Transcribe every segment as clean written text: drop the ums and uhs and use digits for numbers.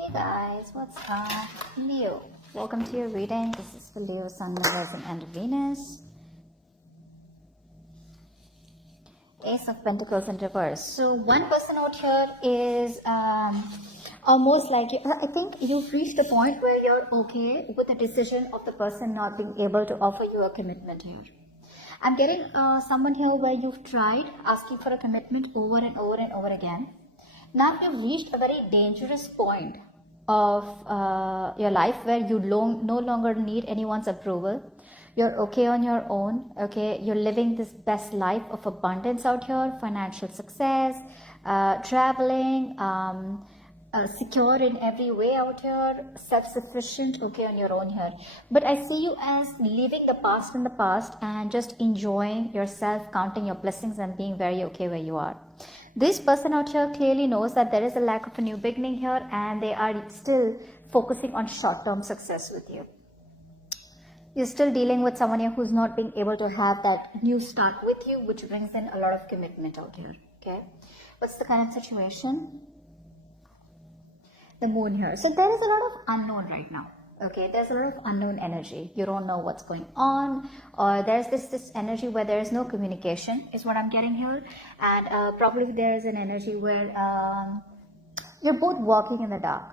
Hey guys, what's up? Leo. Welcome to your reading. This is for Leo, Sun, Moon, Rising, and Venus. Ace of Pentacles in reverse. So one person out here is almost like, I think you've reached the point where you're okay with the decision of the person not being able to offer you a commitment here. I'm getting someone here where you've tried asking for a commitment over and over and over again. Now you've reached a very dangerous point of your life where you no longer need anyone's approval. You're okay on your own, okay? You're living this best life of abundance out here, financial success, traveling, secure in every way out here, self-sufficient, okay, on your own here. But I see you as leaving the past in the past and just enjoying yourself, counting your blessings and being very okay where you are. This person out here clearly knows that there is a lack of a new beginning here and they are still focusing on short-term success with you. You're still dealing with someone here who's not being able to have that new start with you, which brings in a lot of commitment out here, okay? What's the kind of situation? The moon here. So there is a lot of unknown right now. Okay, there's a lot of unknown energy. You don't know what's going on, or there's this energy where there is no communication, is what I'm getting here. And probably there's an energy where you're both walking in the dark.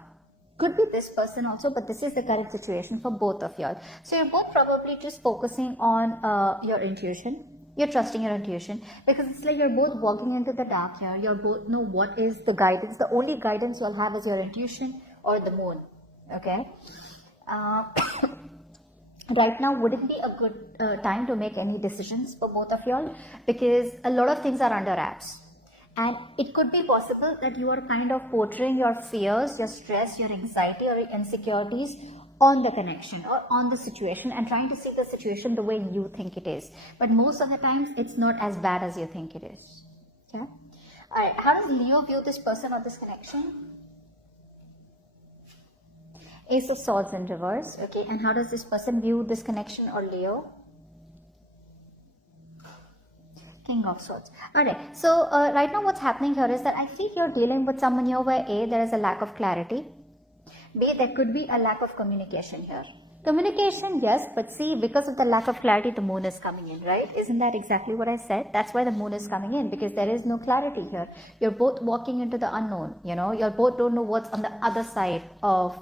Could be this person also, but this is the current situation for both of y'all. So you're both probably just focusing on your intuition. You're trusting your intuition because it's like you're both walking into the dark here. You both know what is the guidance. The only guidance you'll have is your intuition or the moon. Okay. Right now wouldn't be a good time to make any decisions for both of y'all because a lot of things are under wraps, and it could be possible that you are kind of portraying your fears, your stress, your anxiety or your insecurities on the connection or on the situation and trying to see the situation the way you think it is, but most of the times it's not as bad as you think it is. Okay, all right, how does Leo view this person or this connection? Ace of Swords in reverse, okay, and how does this person view this connection or Leo? King of Swords. Alright, so right now what's happening here is that I think you're dealing with someone here where A, there is a lack of clarity. B, there could be a lack of communication here. Communication, yes, but see, because of the lack of clarity, the moon is coming in, right? Isn't that exactly what I said? That's why the moon is coming in, because there is no clarity here. You're both walking into the unknown, you know, you both don't know what's on the other side of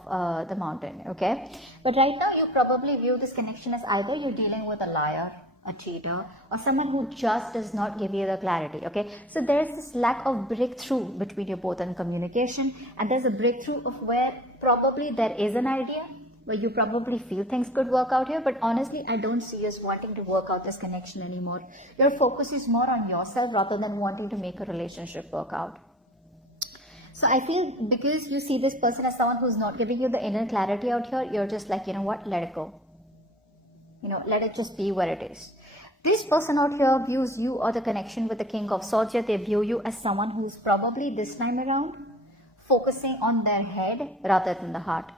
the mountain, okay? But right now, you probably view this connection as either you're dealing with a liar, a cheater, or someone who just does not give you the clarity, okay? So there's this lack of breakthrough between you both in communication, and there's a breakthrough of where probably there is an idea, where you probably feel things could work out here, but honestly, I don't see us wanting to work out this connection anymore. Your focus is more on yourself rather than wanting to make a relationship work out. So I feel because you see this person as someone who's not giving you the inner clarity out here, you're just like, you know what, let it go. You know, let it just be where it is. This person out here views you or the connection with the King of Swords here, they view you as someone who's probably this time around focusing on their head rather than the heart.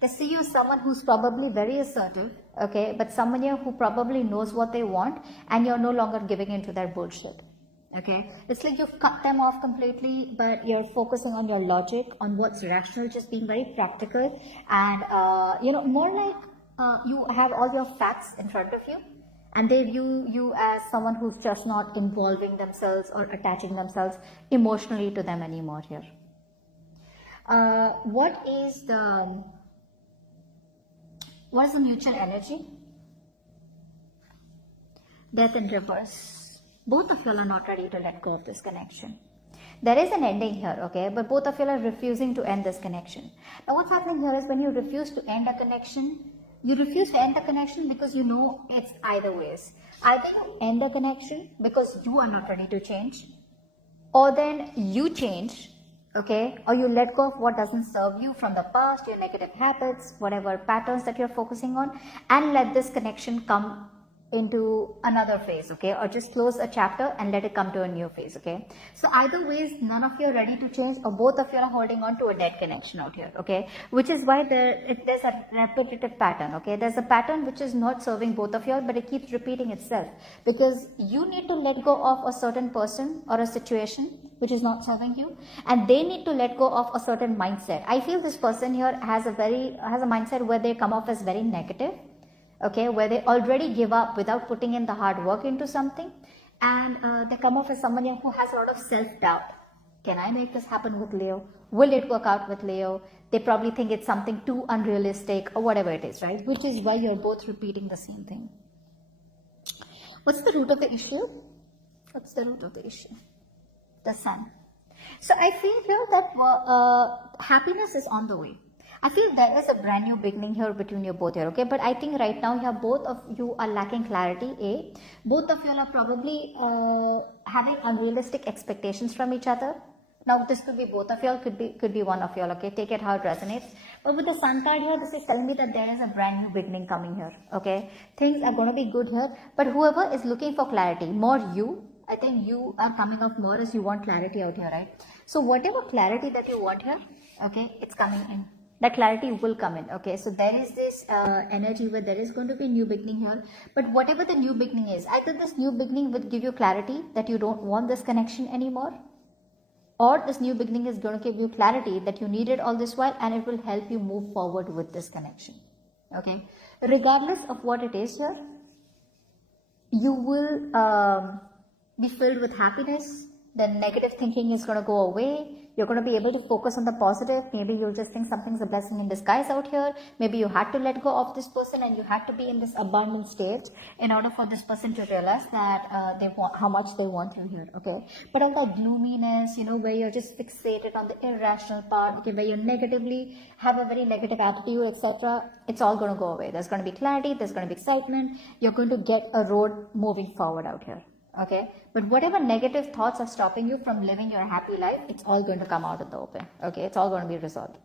They see you as someone who's probably very assertive, okay, but someone here who probably knows what they want and you're no longer giving into their bullshit, okay. It's like you've cut them off completely, but you're focusing on your logic, on what's rational, just being very practical and, you know, more like you have all your facts in front of you and they view you as someone who's just not involving themselves or attaching themselves emotionally to them anymore here. What is the mutual energy? Death in reverse. Both of you are not ready to let go of this connection. There is an ending here, okay, but both of you are refusing to end this connection. Now what's happening here is when you refuse to end a connection, you refuse to end the connection because you know it's either ways. Either you end the connection because you are not ready to change, or then you change, okay, or you let go of what doesn't serve you from the past, your negative habits, whatever patterns that you're focusing on, and let this connection come into another phase, okay, or just close a chapter and let it come to a new phase, okay. So either ways, none of you are ready to change, or both of you are holding on to a dead connection out here, okay, which is why there's a repetitive pattern, okay. There's a pattern which is not serving both of you, but it keeps repeating itself, because you need to let go of a certain person or a situation which is not serving you, and they need to let go of a certain mindset. I feel this person here has a mindset where they come off as very negative, okay, where they already give up without putting in the hard work into something, and they come off as someone who has a lot of self-doubt. Can I make this happen with Leo? Will it work out with Leo? They probably think it's something too unrealistic, or whatever it is, right? Which is why you're both repeating the same thing. What's the root of the issue? What's the root of the issue? The sun. So I feel here that happiness is on the way. I feel there is a brand new beginning here between you both here, okay? But I think right now here both of you are lacking clarity, A. Both of you are probably having unrealistic expectations from each other. Now this could be both of you, could be one of you, okay? Take it how it resonates. But with the sun card here, this is telling me that there is a brand new beginning coming here, okay? Things are going to be good here. But whoever is looking for clarity, more you, I think you are coming off more as you want clarity out here, right? So whatever clarity that you want here, okay, it's coming in. That clarity will come in, okay. So there is this energy where there is going to be new beginning here, but whatever the new beginning is, either this new beginning will give you clarity that you don't want this connection anymore, or this new beginning is going to give you clarity that you needed all this while, and it will help you move forward with this connection, okay. Regardless of what it is here, you will be filled with happiness. The negative thinking is going to go away. You're going to be able to focus on the positive. Maybe you'll just think something's a blessing in disguise out here. Maybe you had to let go of this person, and you had to be in this abundant state in order for this person to realize that they want how much they want you here, okay. But all the gloominess, where you're just fixated on the irrational part, okay, where you negatively have a very negative attitude, etc., it's all going to go away. There's going to be clarity. There's going to be excitement. You're going to get a road moving forward out here. Okay, but whatever negative thoughts are stopping you from living your happy life, it's all going to come out in the open. Okay, it's all going to be resolved.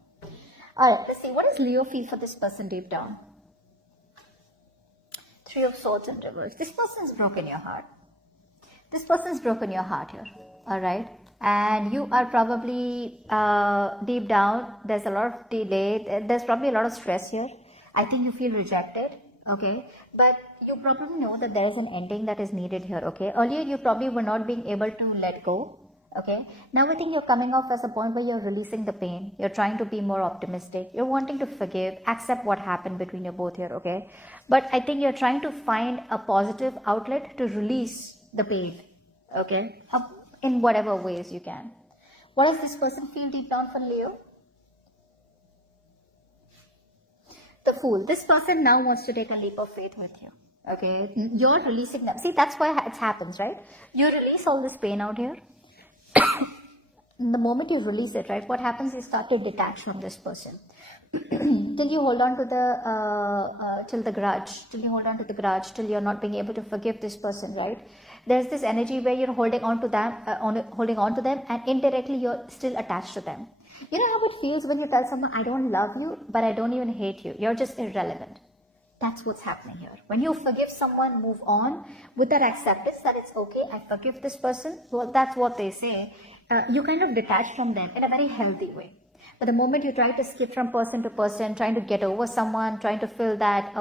All right, let's see. What does Leo feel for this person deep down? Three of Swords in reverse. This person's broken your heart. This person's broken your heart here. All right, and you are probably deep down. There's a lot of delay. There's probably a lot of stress here. I think you feel rejected. Okay, but you probably know that there is an ending that is needed here, okay. Earlier you probably were not being able to let go, okay. Now I think you're coming off as a point where you're releasing the pain. You're trying to be more optimistic. You're wanting to forgive, accept what happened between you both here, okay. But I think you're trying to find a positive outlet to release the pain, okay, in whatever ways you can. What does this person feel deep down for Leo? The Fool. This person now wants to take a leap of faith with you. Okay, you're releasing them. See, that's why it happens, right? You release all this pain out here. The moment you release it, right, what happens is you start to detach from this person. Till you hold on to the grudge, till you're not being able to forgive this person, right? There's this energy where you're holding on to them, and indirectly you're still attached to them. You know how it feels when you tell someone, I don't love you, but I don't even hate you. You're just irrelevant. That's what's happening here. When you forgive someone, move on with that acceptance that it's okay, I forgive this person. Well, that's what they say. You kind of detach from them in a very healthy way. But the moment you try to skip from person to person, trying to get over someone, trying to fill that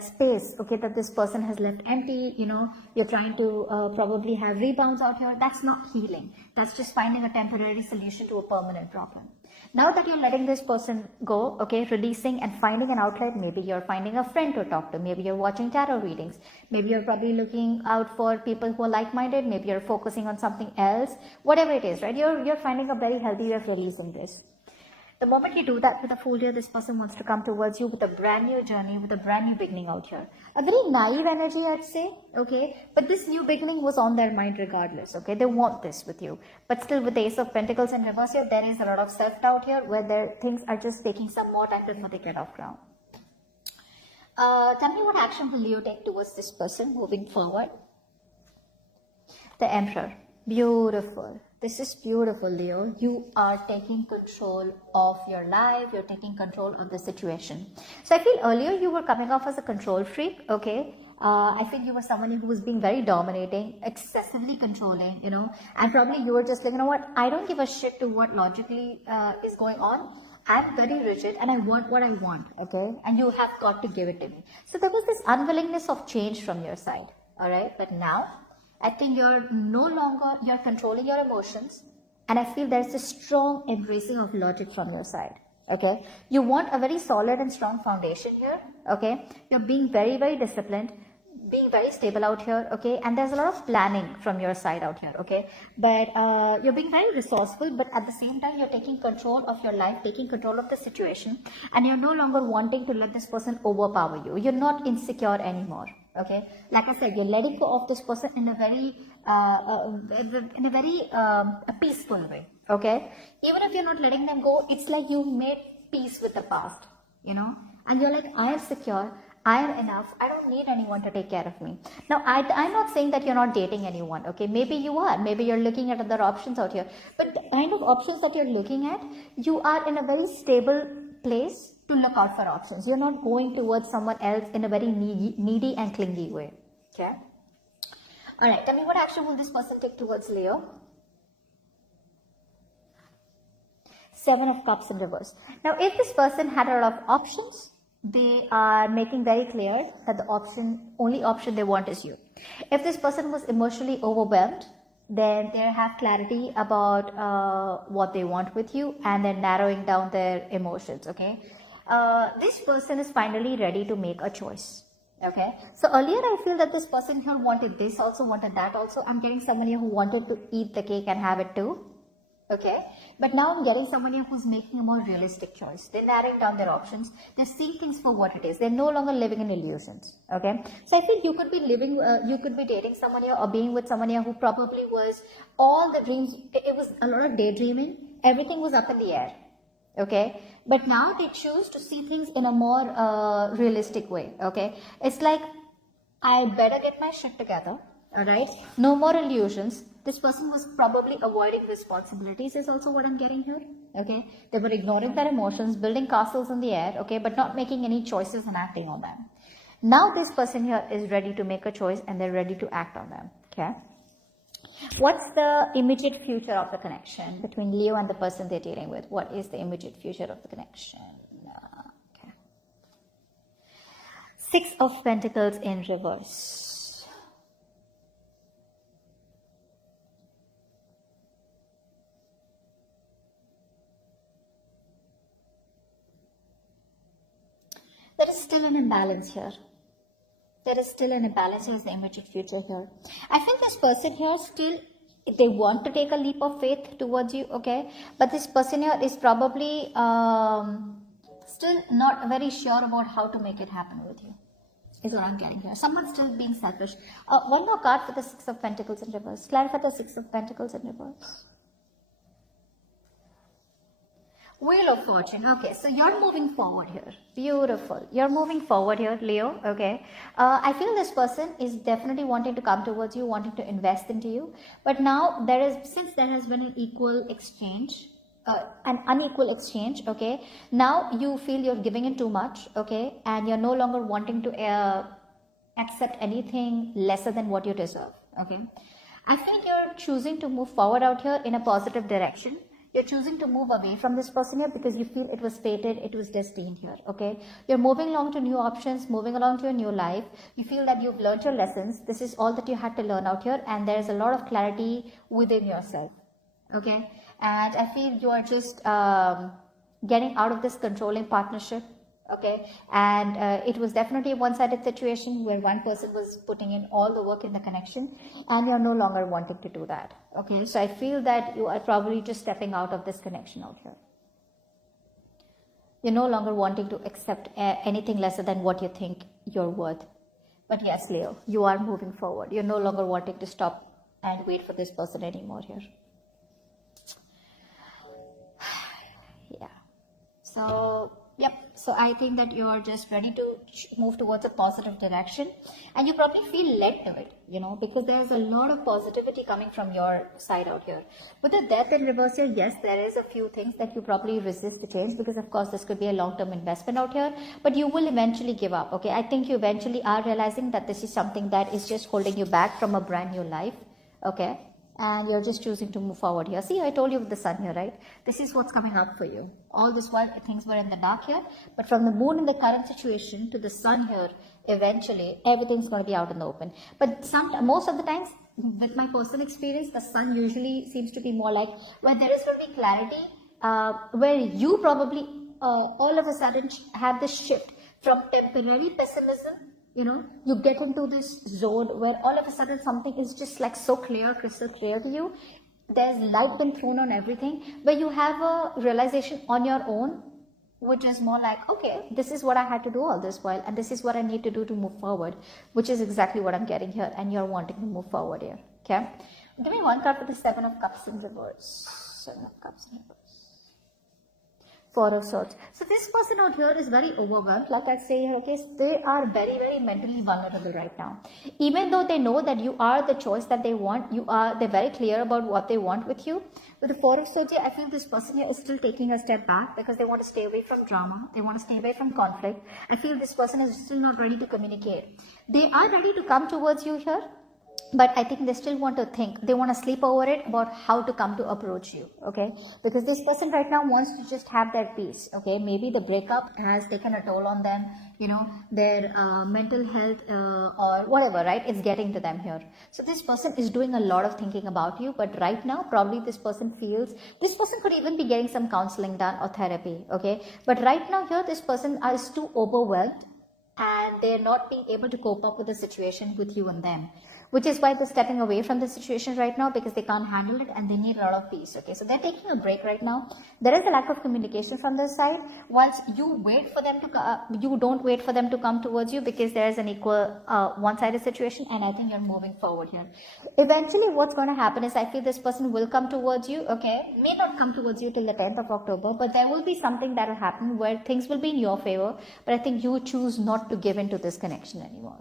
space, okay, that this person has left empty, you're trying to probably have rebounds out here. That's not healing. That's just finding a temporary solution to a permanent problem. Now that you're letting this person go, okay, releasing and finding an outlet, maybe you're finding a friend to talk to, maybe you're watching tarot readings, maybe you're probably looking out for people who are like-minded, maybe you're focusing on something else, whatever it is, right? You're finding a very healthy way of releasing this. The moment you do that with a Fool here, this person wants to come towards you with a brand new journey, with a brand new beginning out here. A very naive energy, I'd say, okay? But this new beginning was on their mind regardless, okay? They want this with you. But still with the Ace of Pentacles in reverse here, there is a lot of self-doubt here where their things are just taking some more time before they get off ground. Tell me what action will Leo take towards this person moving forward? The Emperor. Beautiful. This is beautiful, Leo. You are taking control of your life. You're taking control of the situation. So I feel earlier you were coming off as a control freak, okay? I feel you were someone who was being very dominating, excessively controlling, and probably you were just like, you know what, I don't give a shit to what logically is going on. I'm very rigid and I want what I want, okay? And you have got to give it to me. So there was this unwillingness of change from your side, all right? But now, I think you're controlling your emotions, and I feel there's a strong embracing of logic from your side, okay? You want a very solid and strong foundation here, okay? You're being very, very disciplined, being very stable out here, okay? And there's a lot of planning from your side out here, okay? But you're being very resourceful, but at the same time, you're taking control of your life, taking control of the situation, and you're no longer wanting to let this person overpower you. You're not insecure anymore, okay? Like I said, you're letting go of this person in a very, peaceful way, okay? Even if you're not letting them go, it's like you made peace with the past, and you're like, I am secure, I am enough, I don't need anyone to take care of me. Now, I'm not saying that you're not dating anyone, okay? Maybe you are, maybe you're looking at other options out here, but the kind of options that you're looking at, you are in a very stable place to look out for options. You're not going towards someone else in a very needy and clingy way, okay? All right, tell me, what action will this person take towards Leo? 7 of Cups in reverse. Now, if this person had a lot of options, they are making very clear that the only option they want is you. If this person was emotionally overwhelmed, then they have clarity about what they want with you, and they're narrowing down their emotions, okay? This person is finally ready to make a choice, okay? So earlier I feel that this person here wanted this also, wanted that also. I'm getting someone here who wanted to eat the cake and have it too, okay? But now I'm getting someone here who's making a more realistic choice. They're narrowing down their options. They're seeing things for what it is. They're no longer living in illusions, okay? So I think you could be you could be dating someone here or being with someone here who probably was all the dreams. It was a lot of daydreaming. Everything was up in the air, okay? But now they choose to see things in a more realistic way, okay? It's like, I better get my shit together, all right? No more illusions. This person was probably avoiding responsibilities is also what I'm getting here, okay? They were ignoring their emotions, building castles in the air, okay, but not making any choices and acting on them. Now this person here is ready to make a choice and they're ready to act on them, okay? What's the immediate future of the connection between Leo and the person they're dealing with? What is the immediate future of the connection? Okay. 6 of Pentacles in reverse. There is still an imbalance here. There is still an imbalance as the immediate future here. I think this person here still, they want to take a leap of faith towards you, okay? But this person here is probably still not very sure about how to make it happen with you, is what I'm getting here. Someone's still being selfish. One more card for the 6 of Pentacles in reverse. Clarify the 6 of Pentacles in reverse. Wheel of Fortune. Okay, so you're moving forward here. Beautiful. You're moving forward here, Leo. Okay. I feel this person is definitely wanting to come towards you, wanting to invest into you. But now since there has been an equal exchange, an unequal exchange, okay, now you feel you're giving in too much, okay, and you're no longer wanting to accept anything lesser than what you deserve, okay. I feel you're choosing to move forward out here in a positive direction. You're choosing to move away from this person here because you feel it was fated, it was destined here, okay? You're moving along to new options, moving along to a new life. You feel that you've learned your lessons. This is all that you had to learn out here, and there's a lot of clarity within yourself, okay? And I feel you are just getting out of this controlling partnership, okay? And it was definitely a one-sided situation where one person was putting in all the work in the connection, and you're no longer wanting to do that, okay? So I feel that you are probably just stepping out of this connection out here. You're no longer wanting to accept anything lesser than what you think you're worth. But yes, Leo, you are moving forward. You're no longer wanting to stop and wait for this person anymore here. Yeah. So Yep. So I think that you're just ready to move towards a positive direction, and you probably feel led to it, because there's a lot of positivity coming from your side out here. With the death in reverse here, yes, there is a few things that you probably resist to change, because of course this could be a long-term investment out here, but you will eventually give up. Okay, I think you eventually are realizing that this is something that is just holding you back from a brand new life. Okay. And you're just choosing to move forward here. See, I told you with the sun here, right? This is what's coming up for you. All this while things were in the dark here, but from the moon in the current situation to the sun here, eventually everything's going to be out in the open. But most of the times, with my personal experience, the sun usually seems to be more like where there is going to be clarity, where you probably all of a sudden have this shift from temporary pessimism. You get into this zone where all of a sudden something is just like so clear, crystal clear to you. There's light been thrown on everything, where you have a realization on your own, which is more like, okay, this is what I had to do all this while, and this is what I need to do to move forward, which is exactly what I'm getting here, and you're wanting to move forward here. Okay, give me one card for the Seven of Cups in reverse. Seven of Cups in reverse. Four of Swords. So this person out here is very overwhelmed. Like I say here, okay, they are very, very mentally vulnerable right now. Even though they know that you are the choice that they want, they're very clear about what they want with you. With the Four of Swords here, I feel this person here is still taking a step back because they want to stay away from drama. They want to stay away from conflict. I feel this person is still not ready to communicate. They are ready to come towards you here, but I think they still want to think. They want to sleep over it about how to come to approach you, okay? Because this person right now wants to just have their peace, okay? Maybe the breakup has taken a toll on them, their mental health or whatever, right? It's getting to them here. So this person is doing a lot of thinking about you, but right now, probably this person could even be getting some counseling done or therapy, okay? But right now here, this person is too overwhelmed and they're not being able to cope up with the situation with you and them, which is why they're stepping away from the situation right now, because they can't handle it and they need a lot of peace. Okay, so they're taking a break right now. There is a lack of communication from their side. Whilst you wait for them to, you don't wait for them to come towards you, because there is an equal one-sided situation, and I think you're moving forward here. Eventually, what's going to happen is I feel this person will come towards you. Okay, may not come towards you till the 10th of October, but there will be something that will happen where things will be in your favor. But I think you choose not to give in to this connection anymore.